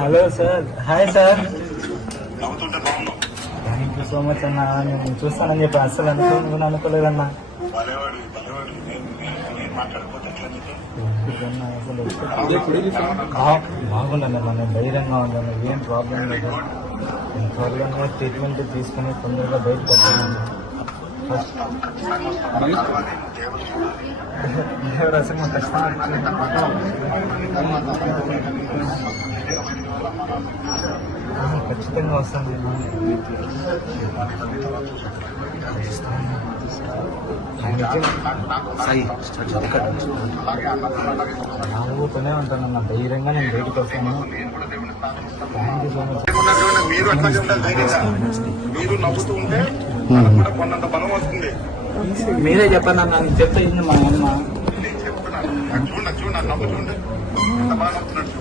Hello sir, hi sir. Thank you so much అన్న. నేను చూస్తానని చెప్పి అస్సలు అనుకోలేదన్నా. బాగుండన్న, మనం ధైర్యంగా ఉందన్న, ఏం ప్రాబ్లం లేదు. త్వరగా ట్రీట్మెంట్ తీసుకుని తొందరగా బయటకు వస్తాను. దేవరాశం ఖచ్చితంగా వస్తుంది. నవ్వుతూనే ఉంటానన్న, ధైర్యంగా నేను బయటకు వస్తాను. Thank you so much. మీరు నవ్వుతూ ఉంటే కొన్నంత బలం వస్తుంది. మీరే చెప్పండి అన్న, నేను చెప్తే మా అమ్మ. నేను చెప్తున్నాను, చూడండి నవ్వు చూడండి ఎంత బాగా నవ్వుతున్నాడు.